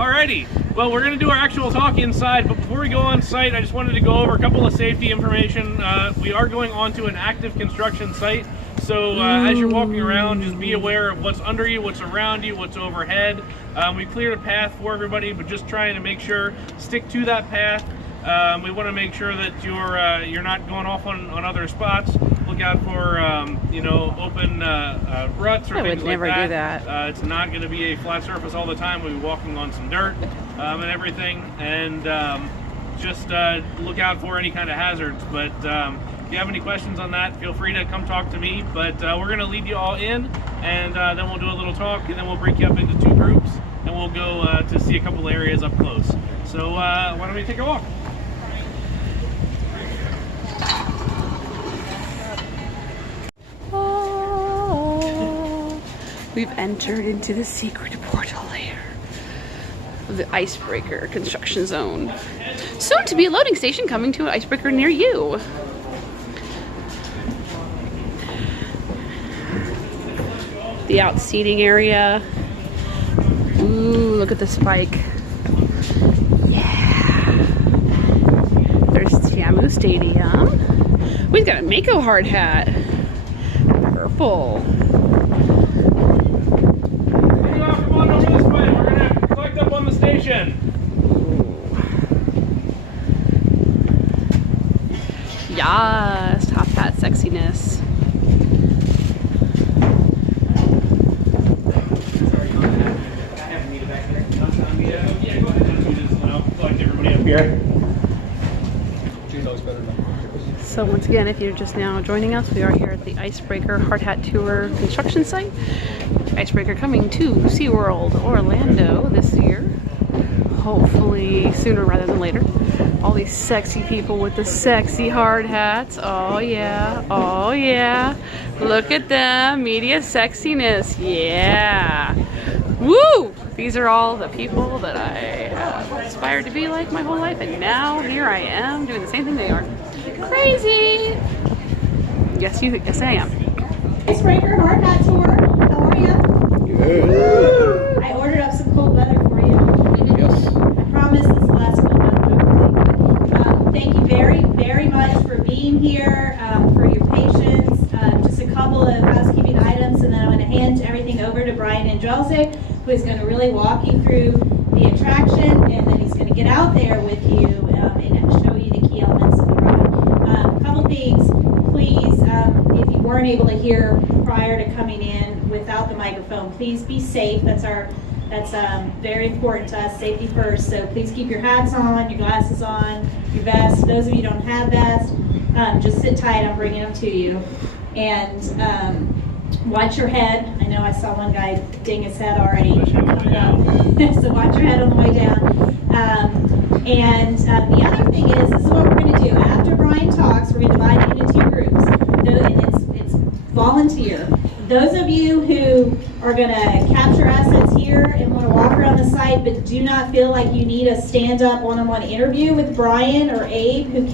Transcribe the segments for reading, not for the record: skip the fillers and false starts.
Alrighty, well, we're going to do our actual talk inside, but before we go on site, I just wanted to go over a couple of safety information. We are going onto an active construction site, so as you're walking around, just be aware of what's under you, what's around you, what's overhead. We cleared a path for everybody, but just trying to make sure, stick to that path. We want to make sure that you're not going off on other spots. Look out for you know, open ruts or things like that. I would never do that. It's not going to be a flat surface all the time. We'll be walking on some dirt and everything, and just look out for any kind of hazards. But if you have any questions on that, feel free to come talk to me. But we're going to lead you all in, and then we'll do a little talk, and then we'll break you up into 2 groups, and we'll go to see a couple areas up close. So why don't we take a walk? We've entered into the secret portal here of the icebreaker construction zone. Soon to be a loading station coming to an icebreaker near you. The out seating area. Ooh, look at the spike. Yeah. There's Tiamu Stadium. We've got a Mako hard hat. Purple. On the station. Yes, top hat sexiness. Yeah, go ahead. I'll collect everybody up here. So once again, if you're just now joining us, we are here at the Icebreaker Hard Hat Tour construction site. Icebreaker coming to SeaWorld Orlando this year. Hopefully sooner rather than later. All these sexy people with the sexy hard hats. Oh yeah, oh yeah. Look at them, media sexiness, yeah. Woo! These are all the people that I have aspired to be like my whole life, and now here I am doing the same thing they are. Crazy! Yes, I am. Icebreaker Hard Hat Tour. How are you? Good. I ordered up some cold weather for you. Yes. I promise this last one. Thank you very, very much for being here, for your patience. Just a couple of housekeeping items, and then I'm going to hand everything over to Brian Andrelzik, who is going to really walk you through the attraction, and then he's going to get out there with you and show you the key elements of the ride. A couple things, please, if you weren't able to hear prior to coming in without the microphone, please be safe. That's very important to us, safety first. So please keep your hats on, your glasses on, your vest. Those of you who don't have vests, just sit tight. I'm bringing them to you. And watch your head. I know I saw one guy ding his head already. So watch your head on the way down. And the other thing is, this is what we're going to do. After Brian talks, we're going to divide you into 2 groups. And it's volunteer. Those of you who are going to capture assets here and want to walk around the site but do not feel like you need a stand-up one-on-one interview with Brian or Abe, who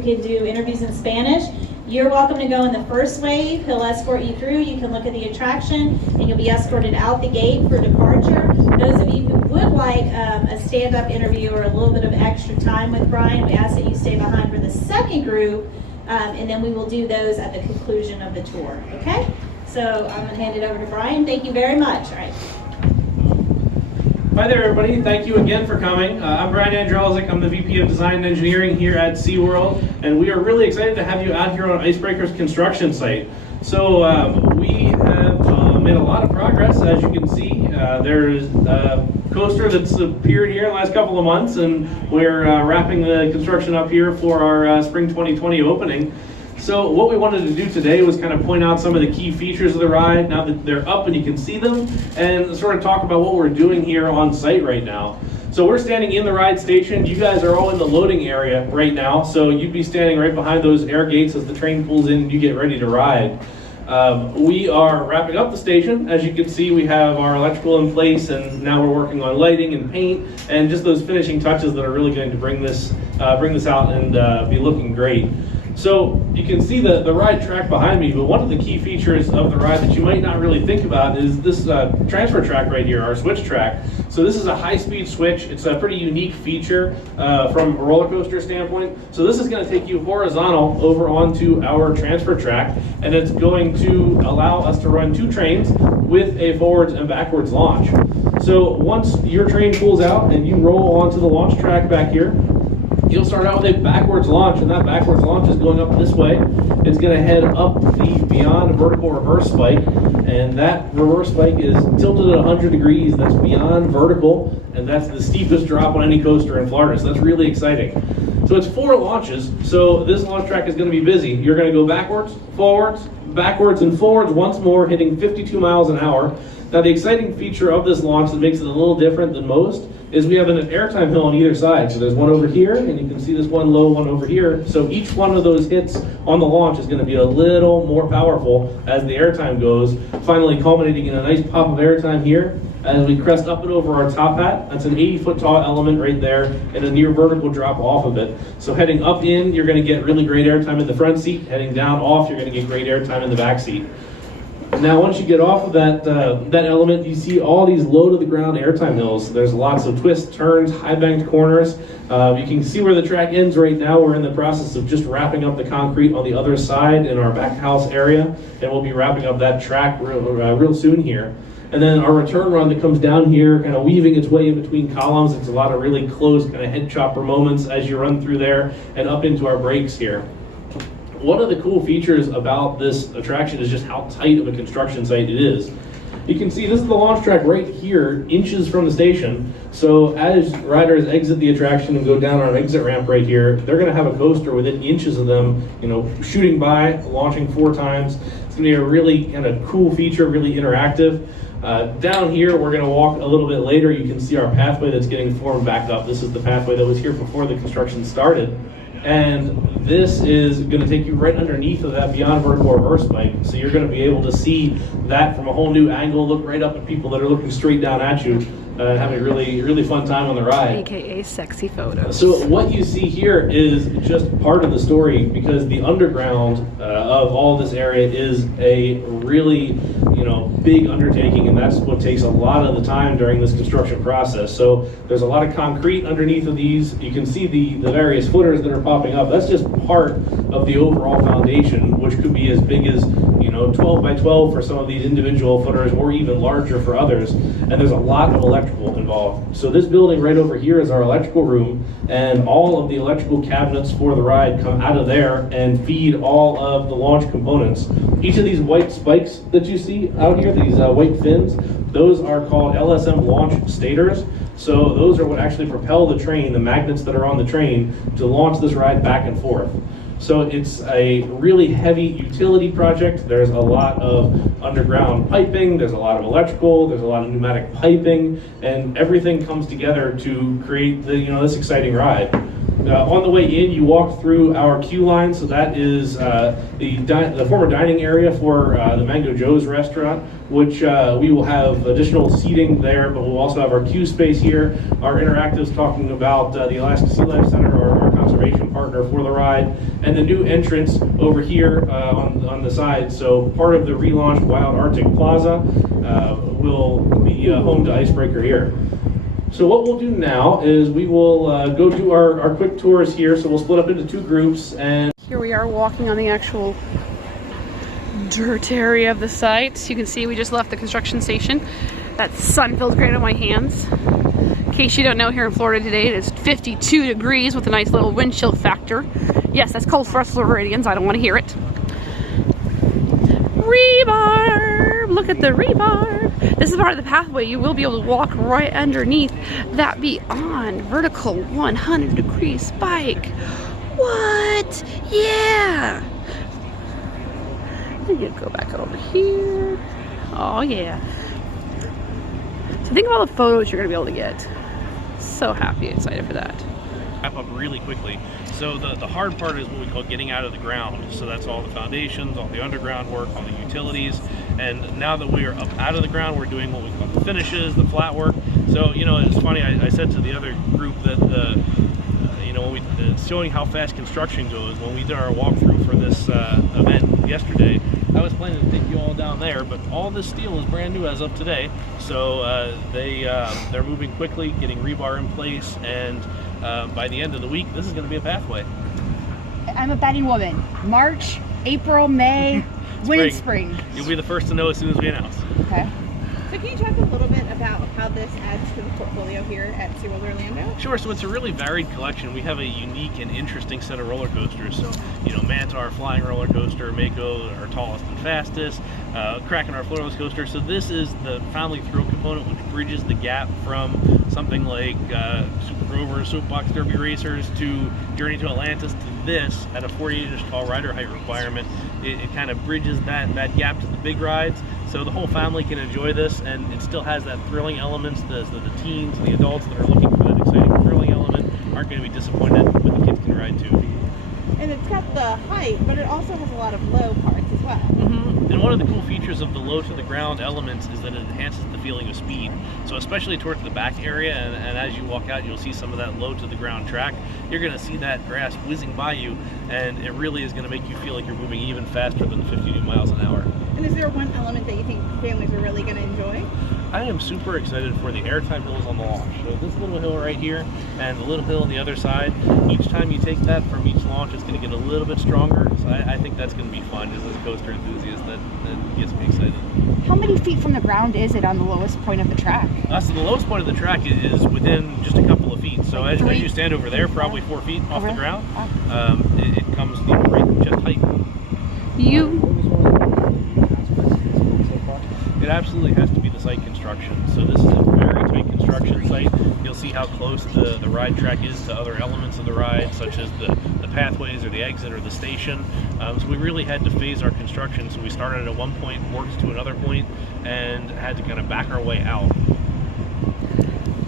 can do interviews in Spanish, you're welcome to go in the first wave. He'll escort you through. You can look at the attraction, and you'll be escorted out the gate for departure. Those of you who would like a stand-up interview or a little bit of extra time with Brian, we ask that you stay behind for the second group, and then we will do those at the conclusion of the tour, okay? So I'm going to hand it over to Brian. Thank you very much. All right. Hi there, everybody. Thank you again for coming. I'm Brian Andrelzik. I'm the VP of Design and Engineering here at SeaWorld, and we are really excited to have you out here on Icebreaker's construction site. So we have made a lot of progress, as you can see. There's a coaster that's appeared here in the last couple of months, and we're wrapping the construction up here for our spring 2020 opening. So what we wanted to do today was kind of point out some of the key features of the ride now that they're up and you can see them, and sort of talk about what we're doing here on site right now. So we're standing in the ride station. You guys are all in the loading area right now, so you'd be standing right behind those air gates as the train pulls in and you get ready to ride. We are wrapping up the station. As you can see, we have our electrical in place, and now we're working on lighting and paint and just those finishing touches that are really going to bring this out and be looking great. So you can see the ride track behind me, but one of the key features of the ride that you might not really think about is this transfer track right here, our switch track. So this is a high-speed switch. It's a pretty unique feature from a roller coaster standpoint. So this is going to take you horizontal over onto our transfer track, and it's going to allow us to run 2 trains with a forwards and backwards launch. So once your train pulls out and you roll onto the launch track back here, you'll start out with a backwards launch, and that backwards launch is going up this way. It's going to head up the beyond vertical reverse spike, and that reverse spike is tilted at 100 degrees. That's beyond vertical, and that's the steepest drop on any coaster in Florida, so that's really exciting. So it's 4 launches, so this launch track is going to be busy. You're going to go backwards, forwards, backwards, and forwards once more, hitting 52 miles an hour. Now the exciting feature of this launch that makes it a little different than most is we have an airtime hill on either side. So there's one over here, and you can see this one low one over here. So each one of those hits on the launch is going to be a little more powerful as the airtime goes, finally culminating in a nice pop of airtime here as we crest up and over our top hat. That's an 80-foot tall element right there, and a near vertical drop off of it. So heading up in, you're going to get really great airtime in the front seat. Heading down off, you're going to get great airtime in the back seat. Now, once you get off of that element, you see all these low-to-the-ground airtime hills. There's lots of twists, turns, high-banked corners. You can see where the track ends right now. We're in the process of just wrapping up the concrete on the other side in our back house area, and we'll be wrapping up that track real soon here. And then our return run that comes down here, kind of weaving its way in between columns. It's a lot of really close kind of head chopper moments as you run through there and up into our brakes here. One of the cool features about this attraction is just how tight of a construction site it is. You can see this is the launch track right here, inches from the station. So as riders exit the attraction and go down our exit ramp right here, they're going to have a coaster within inches of them, shooting by, launching 4 times. It's going to be a really kind of cool feature, really interactive. Down here, we're going to walk a little bit later. You can see our pathway that's getting formed back up. This is the pathway that was here before the construction started. And this is going to take you right underneath of that beyond vertical reverse spike. So you're going to be able to see that from a whole new angle, look right up at people that are looking straight down at you, having a really, really fun time on the ride. AKA sexy photos. So what you see here is just part of the story, because the underground of all this area is a really, big undertaking, and that's what takes a lot of the time during this construction process. So there's a lot of concrete underneath of these. You can see the various footers that are popping up. That's just part of the overall foundation, which could be as big as 12 by 12 for some of these individual footers, or even larger for others. And there's a lot of electrical involved. So this building right over here is our electrical room, and all of the electrical cabinets for the ride come out of there and feed all of the launch components. Each of these white spikes that you see out here, these white fins, those are called LSM launch stators. So those are what actually propel the train, the magnets that are on the train, to launch this ride back and forth. So it's a really heavy utility project. There's a lot of underground piping, there's a lot of electrical, there's a lot of pneumatic piping, and everything comes together to create this exciting ride. On the way in, you walk through our queue line, so that is the former dining area for the Mango Joe's restaurant, which we will have additional seating there, but we'll also have our queue space here. Our interactives talking about the Alaska Sea Life Center, our conservation partner for the ride, and the new entrance over here on the side. So part of the relaunched Wild Arctic Plaza will be home to IceBreaker here. So what we'll do now is we will go do our quick tours here. So we'll split up into 2 groups, and Here we are walking on the actual dirt area of the site. You can see we just left the construction station. That sun feels great on my hands. In case you don't know, here in Florida today it is 52 degrees with a nice little wind chill factor. Yes, that's cold for us Floridians. I don't want to hear it. Rebar! Look at the rebar! This is part of the pathway. You will be able to walk right underneath that beyond vertical 100-degree spike. What? Yeah! I'm gonna go back over here. Oh yeah. So think of all the photos you're gonna be able to get. So happy, excited for that. Wrap up really quickly. So the hard part is what we call getting out of the ground. So that's all the foundations, all the underground work, all the utilities. And now that we are up out of the ground, we're doing what we call the finishes, the flat work. So, it's funny, I said to the other group that you know, showing how fast construction goes. When we did our walkthrough for this event yesterday, I was planning to take you all down there, but all this steel is brand new as of today. So they're moving quickly, getting rebar in place, and by the end of the week, this is going to be a pathway. I'm a betting woman. March, April, May, when in spring. You'll be the first to know as soon as we announce. Okay. So can you talk a little bit about how this adds to the portfolio here at SeaWorld Orlando? Sure, so it's a really varied collection. We have a unique and interesting set of roller coasters. So, you know, Mantar flying roller coaster, Mako, our tallest and fastest, Kraken, our floorless coaster. So this is the family thrill component, which bridges the gap from something like Super Grover, Soapbox Derby Racers to Journey to Atlantis to this at a 48-inch tall rider height requirement. It kind of bridges that gap to the big rides, so the whole family can enjoy this, and it still has that thrilling elements. The teens and the adults that are looking for that exciting thrilling element aren't going to be disappointed, but the kids can ride too. And it's got the height, but it also has a lot of low parts as well. And one of the cool features of the low to the ground elements is that it enhances the feeling of speed. So especially towards the back area, and as you walk out, you'll see some of that low to the ground track. You're going to see that grass whizzing by you, and it really is going to make you feel like you're moving even faster than 52 miles an hour. And is there one element that you think families are really going to enjoy? I am super excited for the airtime hills on the launch. So this little hill right here and the little hill on the other side, each time you take that from each launch, it's going to get a little bit stronger. So I think that's going to be fun. Just as a coaster enthusiast, that gets me excited. How many feet from the ground is it on the lowest point of the track? So the lowest point of the track is within just a couple of feet. So as you stand over there, probably 4 feet off the ground, it comes right just height. It absolutely has to be the site construction. So this is a very tight construction site. You'll see how close the ride track is to other elements of the ride, such as the pathways or the exit or the station. So we really had to phase our construction. So we started at one point, worked to another point, and had to kind of back our way out.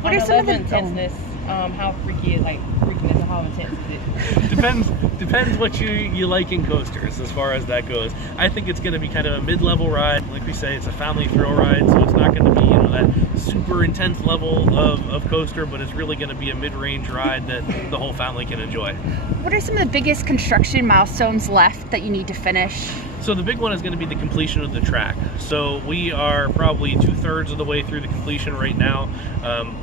What are some of the intenseness? How freaky is freakiness and how intense is it? Depends what you like in coasters as far as that goes. I think it's going to be kind of a mid-level ride. Like we say, it's a family thrill ride, so it's not going to be, you know, that super intense level of coaster, but it's really going to be a mid-range ride that the whole family can enjoy. What are some of the biggest construction milestones left that you need to finish? So the big one is going to be the completion of the track. So we are probably 2/3 of the way through the completion right now.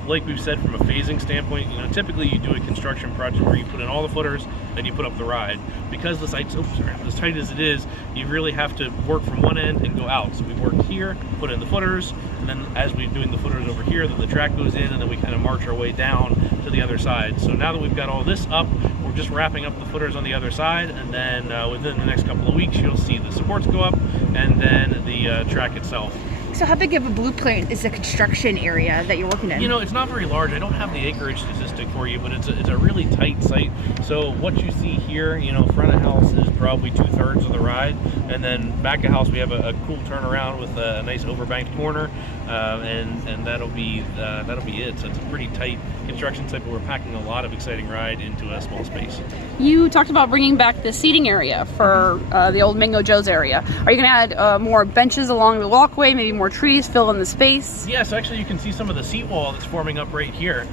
Like we've said, from a phasing standpoint, you know, typically you do a construction project where you put in all the footers, then you put up the ride. Because the site's as tight as it is, you really have to work from one end and go out. So we worked here, put in the footers, and then as we're doing the footers over here, then the track goes in, and then we kind of march our way down to the other side. So now that we've got all this up, we're just wrapping up the footers on the other side, and then within the next couple of weeks, you'll see the supports go up, and then the track itself. So how big of a blueprint is the construction area that you're working in? You know, it's not very large. I don't have the acreage statistic for you, but it's a really tight site. So what you see here, you know, front of house is probably 2/3 of the ride, and then back of house we have a cool turnaround with a nice overbanked corner, and that'll be it. So it's a pretty tight construction site, but we're packing a lot of exciting ride into a small space. You talked about bringing back the seating area for the old Mango Joe's area. Are you going to add more benches along the walkway, maybe more trees, fill in the space? Yes, actually you can see some of the seat wall that's forming up right here.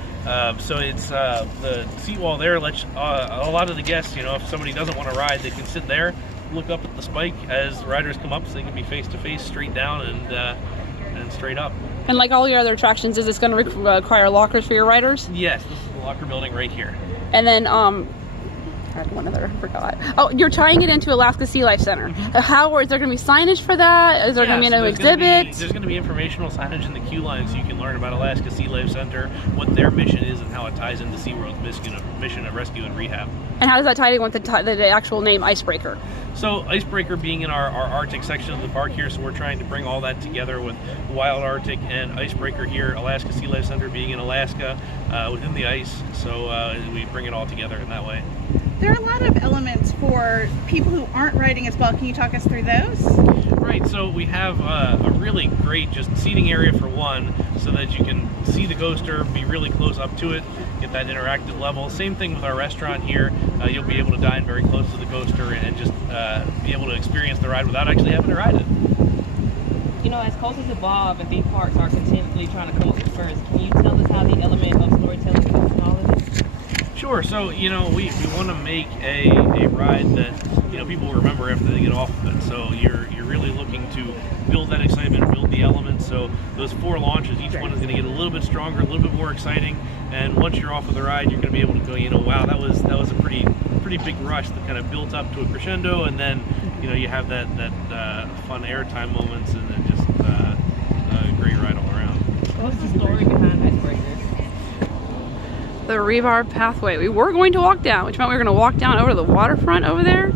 So it's the seat wall there lets a lot of the guests, you know, if somebody doesn't want to ride, they can sit there, look up at the spike as riders come up, so they can be face to face, straight down, and straight up. And like all your other attractions, is this going to require lockers for your riders? Yes, this is the locker building right here. And then I had one other, I forgot. Oh, you're tying it into Alaska Sea Life Center. How is there going to be signage for that? Is there going to be an exhibit? There's going to be informational signage in the queue line, so you can learn about Alaska Sea Life Center, what their mission is, and how it ties into SeaWorld's mission of rescue and rehab. And how does that tie in with the actual name IceBreaker? So IceBreaker being in our Arctic section of the park here, so we're trying to bring all that together with Wild Arctic and IceBreaker here, Alaska Sea Life Center being in Alaska within the ice, so we bring it all together in that way. There are a lot of elements for people who aren't riding as well. Can you talk us through those? Right, so we have a really great just seating area for one, so that you can see the coaster, be really close up to it, get that interactive level. Same thing with our restaurant here. You'll be able to dine very close to the coaster and just be able to experience the ride without actually having to ride it. You know, as coasters evolve and theme parks are continually trying to come up with first, can you tell us how the element of storytelling fits in all of this? Sure. Sure. So, you know, we want to make a ride that, you know, people remember after they get off of it. So you're really looking to build that excitement, build the elements. So those 4 launches, each one is going to get a little bit stronger, a little bit more exciting. And once you're off of the ride, you're going to be able to go, you know, wow, that was a pretty big rush that kind of built up to a crescendo, and then, you know, you have that fun airtime moments, and then just a great ride all around. What's the story behind IceBreaker? The rebar pathway. We were going to walk down, which meant we were going to walk down over to the waterfront over there.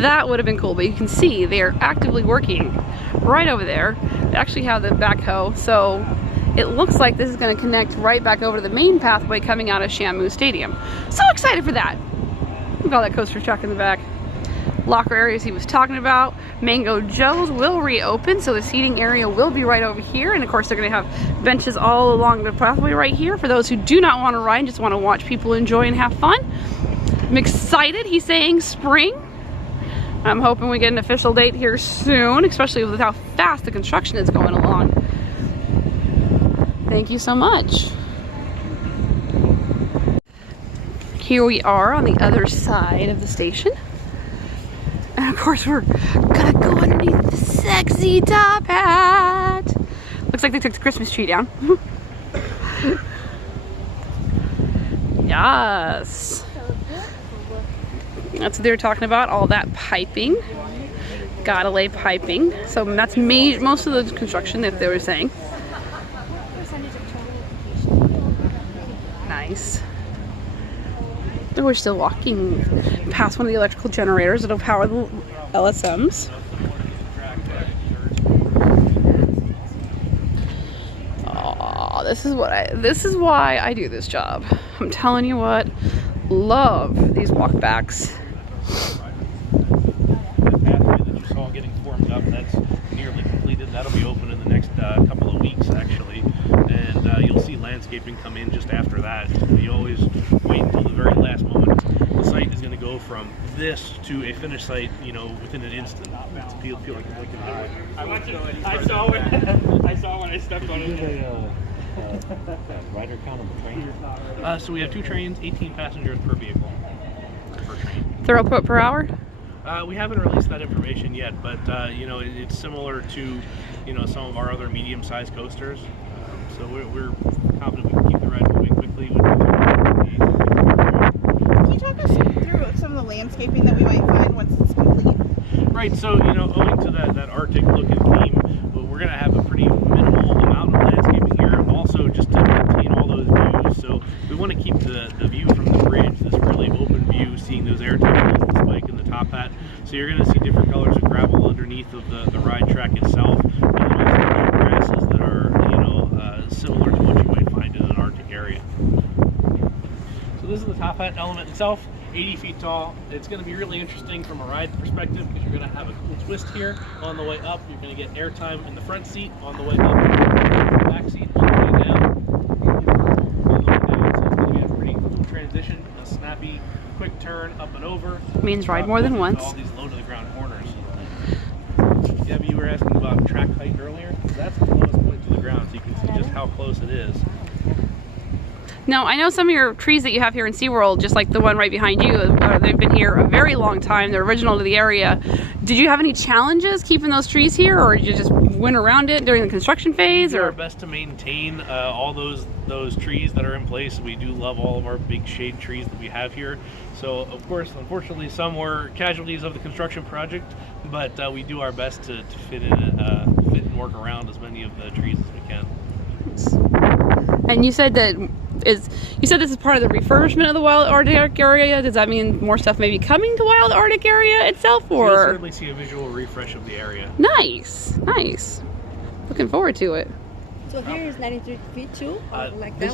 That would have been cool, but you can see they are actively working right over there. They actually have the backhoe, so it looks like this is going to connect right back over to the main pathway coming out of Shamu Stadium. So excited for that. Look at all that coaster truck in the back. Locker areas he was talking about. Mango Joe's will reopen, so the seating area will be right over here, and of course they're going to have benches all along the pathway right here for those who do not want to ride and just want to watch people enjoy and have fun. I'm excited. He's saying spring. I'm hoping we get an official date here soon, especially with how fast the construction is going along. Thank you so much. Here we are on the other side of the station. And of course we're gonna go underneath the sexy top hat. Looks like they took the Christmas tree down. Yes. That's what they were talking about, all that piping. Gotta lay piping. So that's most of the construction that they were saying. Nice. We're still walking past one of the electrical generators that'll power the LSMs. Oh, this is why I do this job. I'm telling you what, love these walkbacks. The pathway that you saw getting formed up, that's nearly completed. That'll be open in the next couple of weeks, actually. And you'll see landscaping come in just after that. You always wait until the very last moment. The site is going to go from this to a finished site, you know, within an instant. It's feel like it's looking good. I saw when I stepped on it. Rider count on the train? So we have 2 trains, 18 passengers per vehicle. Per train. Throughput per hour? We haven't released that information yet, but you know, it's similar to, you know, some of our other medium-sized coasters. So we're confident we can keep the ride moving quickly. Can you talk us through some of the landscaping that we might find once it's complete? Right, so, you know, owing to that Arctic look and theme, we're going to have a pretty minimal amount of landscaping here, also just to maintain all those views. So we want to keep the view from the bridge, this really open view, seeing those airtime holes, the spike and the top hat. So you're going to see different colors of gravel underneath of the ride track itself, and also grasses that are, you know, similar to what you might find in an Arctic area. So this is the top hat element itself, 80 feet tall. It's going to be really interesting from a ride perspective because you're going to have a cool twist here on the way up. You're going to get airtime in the front seat on the way up, the back seat on the way down, on the way down. So it's going to be a pretty cool transition, a snappy, quick turn up and over. Means ride more than once. All these low to the ground corners. Gabby, you were asking about track height earlier. That's the lowest point to the ground, so you can see just how close it is. Now, I know some of your trees that you have here in SeaWorld, just like the one right behind you, they've been here a very long time. They're original to the area. Did you have any challenges keeping those trees here, or did you just went around it during the construction phase? We do or our best to maintain all those trees that are in place. We do love all of our big shade trees that we have here. So, of course, unfortunately, some were casualties of the construction project, but we do our best to fit and work around as many of the trees as we can. And you said that this is part of the refurbishment of the Wild Arctic area. Does that mean more stuff may be coming to Wild Arctic area itself, or? You'll certainly see a visual refresh of the area. Nice, nice. Looking forward to it. So here is 93 feet too, or like that?